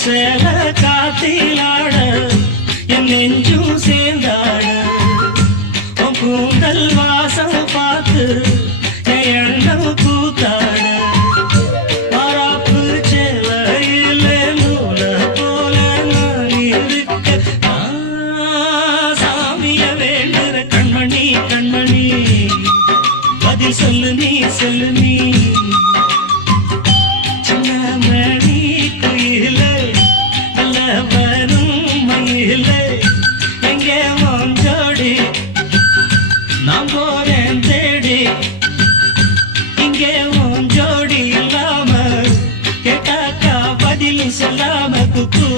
சேல காத்திலாட என் நெஞ்சும் சேர்ந்தாட உன் கூந்தல் வாசம் பார்த்து என் எண்ணம் கூத்தாட மாறாப்பு சேலையில நூல போல நான் இருக்க சாமிய வேண்டுற கண்மணி கண்மணி பதில் சொல்லு நீ சொல்லு நீ நான் போறேன் தேடி இங்கே உன் ஜோடி இல்லாம கேட்டாக்கா பதில் சொல்லாம குக்கு